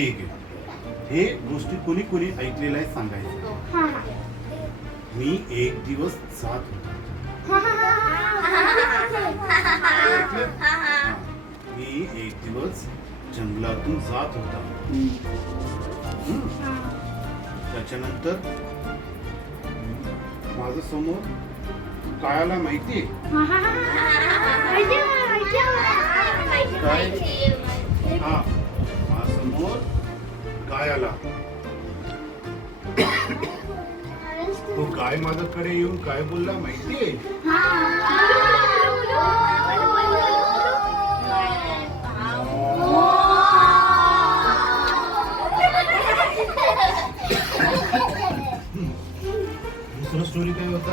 ठीक आहे. हे गोष्टी कोणी कोणी ऐकलेलं आहे सांगायचं. मी एक दिवस जात होतो. मी एक दिवस जंगलातून जात होता. त्याच्यानंतर माझ्या समोर काळाला माहितीये काय? हा, माझ्या समोर गाय आला. तो गाय माझ्याकडे येऊन काय बोलला माहितीये? दुसरा स्टोरी काय होता?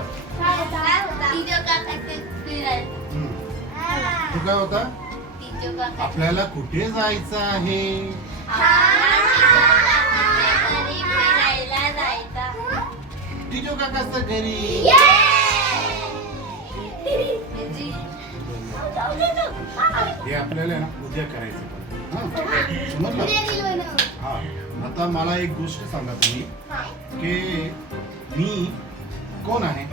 तो काय होता? आपल्याला कुठे जायचं आहे? टिजो काकाच्या घरी. हे आपल्याला ना उद्या करायचं. समजलं? हा, आता मला एक गोष्ट सांगा तुम्ही की मी कोण आहे?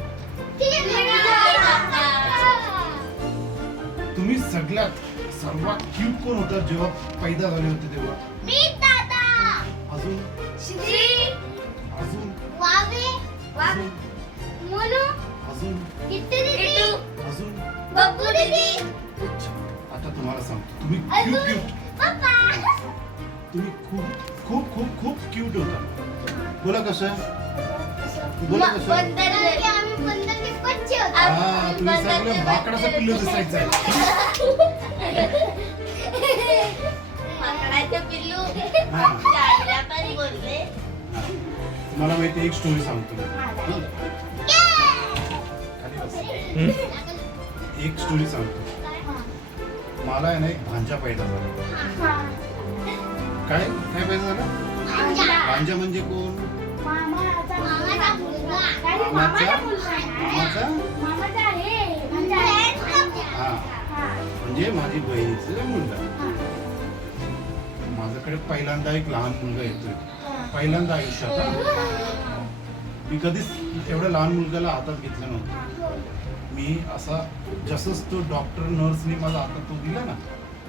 तुम्ही सर्वात क्यूट कोण होता जेव्हा पैदा झाले होते तेव्हा? अजून अजून अजून अजून अजून आता तुम्हाला सांगतो, तुम्ही तुम्ही खूप खूप खूप खूप क्यूट होता. बोला कसं? बोला कसं? तुम्ही सगळं माकडाचं पिल्लू दिसायचं आहे. मला माहिती एक स्टोरी सांगतो. एक स्टोरी सांगतो. मला आहे ना एक भांजा पैदा झाला. काय काय पैदा झाला? भांजा म्हणजे कोण? मामाचा हा, म्हणजे माझी बहिणीचा मुलगा. माझ्याकडे पहिल्यांदा एक लहान मुलगा येतोय, पहिल्यांदा आयुष्यात. मी कधीच एवढ्या लहान मुलगाला हातात घेतलं नव्हतं. मी असा जसंच तो डॉक्टर नर्सने माझा हातात तो दिला ना,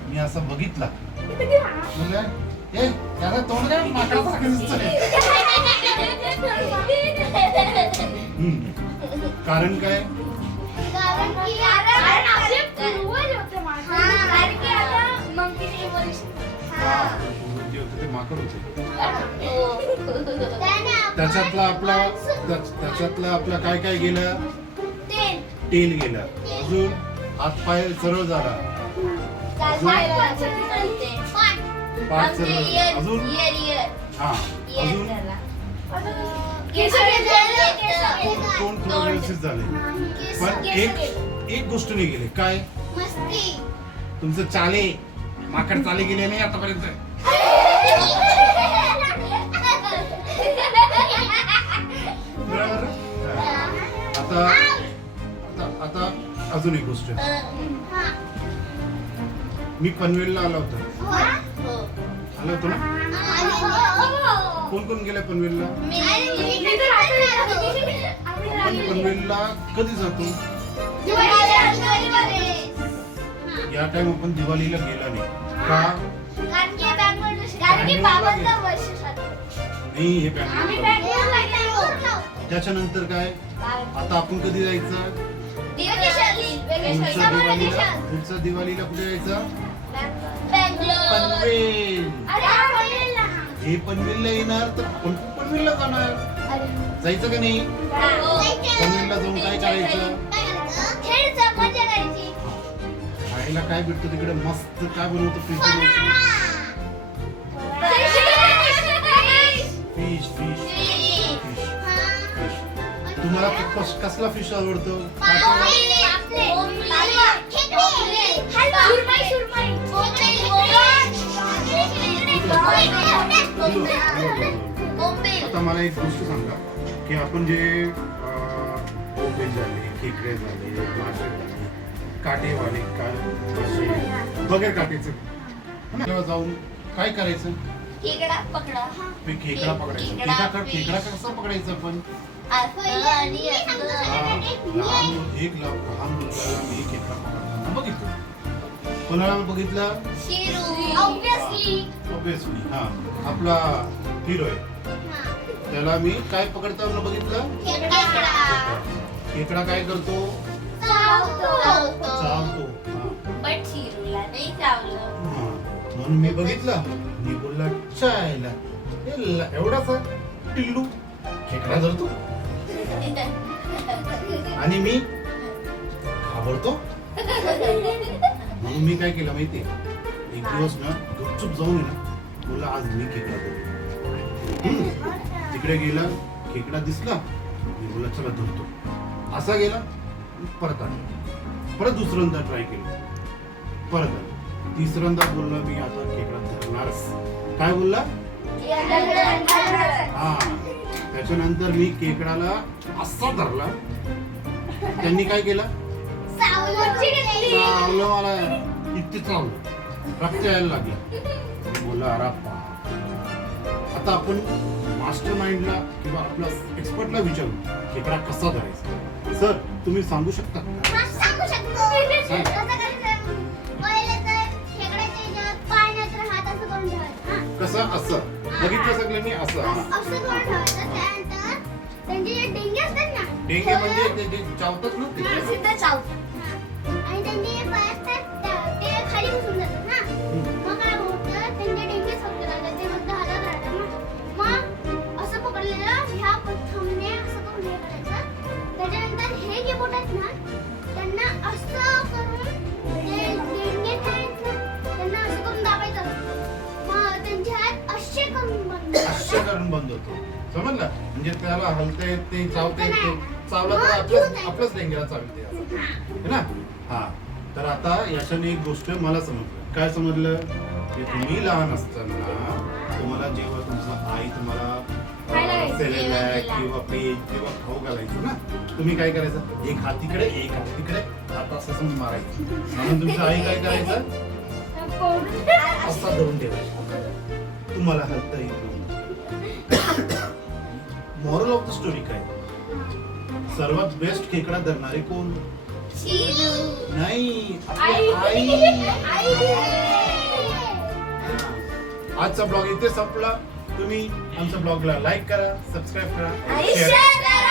मी असा बघितला. म्हणजे त्याला तोंड काय माकडासारखं दिसतंय. कारण काय? ते माकड होते. त्याच्यातला आपला काय काय गेलं? टेल गेलं. अजून हात पाय सरळ झाला. पाठ सरळ. अजून हा, अजून तोंड थोडं व्यवस्थित झाले. पण एक गोष्ट नाही गेले. काय? तुमचं चाले, माकड चाले गेले नाही आतापर्यंत. बरोबर. आता अजून एक गोष्ट. मी पनवेलला आलो होतो. आलो होतो ना? कोण कोण गेले पनवेलला? आपण पनवेलला कधी जातो? या टाइम आपण दिवाळीला गेला नाही का? नाही, हे त्याच्यानंतर काय? आता आपण कधी जायचं? पुढच्या दिवाळीला कुठे जायचं? पनवेल. हे पनवेलला येणार तर आपण पनवेलला जाणार. जायचं का नाही? पनवेलला जाऊन काय करायचं? खायला काय भेटतं तिकडे? मस्त काय बनवतो? फिश. तुम्हाला कसला फिश आवडतो? आता मला एक गोष्ट सांगा की आपण जे बोंबील झाले, खेकडे झाले, मासे झाले, काटेवाले, बगैर काटेचं जाऊन काय करायचं? खेकडा पकडा. खेकडा पकडायचा. खेकडा कसा पकडायचा पण असं आणि असं. लहान मुलगाला मी खेकडा पकडताना बघितलं. कोणाला बघितलं? शिरू. ऑब्विसली हा आपला हिरो आहे. त्याला मी काय पकडताना बघितलं? खेकडा काय करतो? चावतो. बट शिरूला नाही चावलं. म्हणून मी बघितलं. मी बोलला चायला एवढासा टिल्लू खेकडा धरतो आणि मी घाबरतो. म्हणून मी काय केलं माहितीये, एक दिवस ना गुपचूप जाऊन ना बोलला आज मी खेकडा धरतो. तिकडे गेला, खेकडा दिसला, मी बोलला चला धरतो. असा गेला, परत आला. परत दुसऱ्यांदा ट्राय केलं, परत आला. तिसऱ्यांदा बोलला मी आता खेकडा धरणारच. काय बोलला? हा. त्याच्यानंतर मी खेकडाला असा धरला. त्यांनी काय केलं? चावलं मला, इतकी चावलं, रक्त यायला लागलं. बोला अरे आता आपण मास्टर माइंडला किंवा आपल्या एक्सपर्टला विचारू खेकडा कसा धरायचा. सर तुम्ही सांगू शकता? कसं? असं बघितलं सगळ्यांनी? असं डेंगे म्हणजे ते चावतात ना, खाली बसून जातात ना. मग काय होतं, त्यांचे डेंगे सोडले जातात, ते मग हातात राहतात ना. मग असं पकडलेलं ह्या प्रथमने असं करून हे करायचं. त्याच्यानंतर हे जे बोट आहेत ना, त्यांना असं करून ते डेंगे त्यांना असं करून दाबायचं. मग त्यांच्या हात असे करून बंद होतो. समजलं? म्हणजे त्याला हलता येते, चावता येते. चावला तर आपलंच डेंग्याला चालते है ना. हा, तर आता याच्याने एक गोष्ट मला समजलं. काय समजलं? की तुम्ही लहान असताना तुम्हाला जेव्हा तुमचं आई तुम्हाला सेरेलॅक किंवा पेज किंवा खाऊ घालायचं ना, तुम्ही काय करायचं? एक हात तिकडे, एक हात तिकडे, हात असं मारायचं. म्हणून तुमची आई काय करायचं? असा धरून ठेवायचं. तुम्हाला हलता येत नाही. मॉरल ऑफ द स्टोरी काय? सर्वात बेस्ट खेकडा धरणारे कोण? नाही, आपली आई. आजचा ब्लॉग इथे संपला. तुम्ही आमच्या ब्लॉगला लाईक करा, सबस्क्राईब करा, शेअर करा.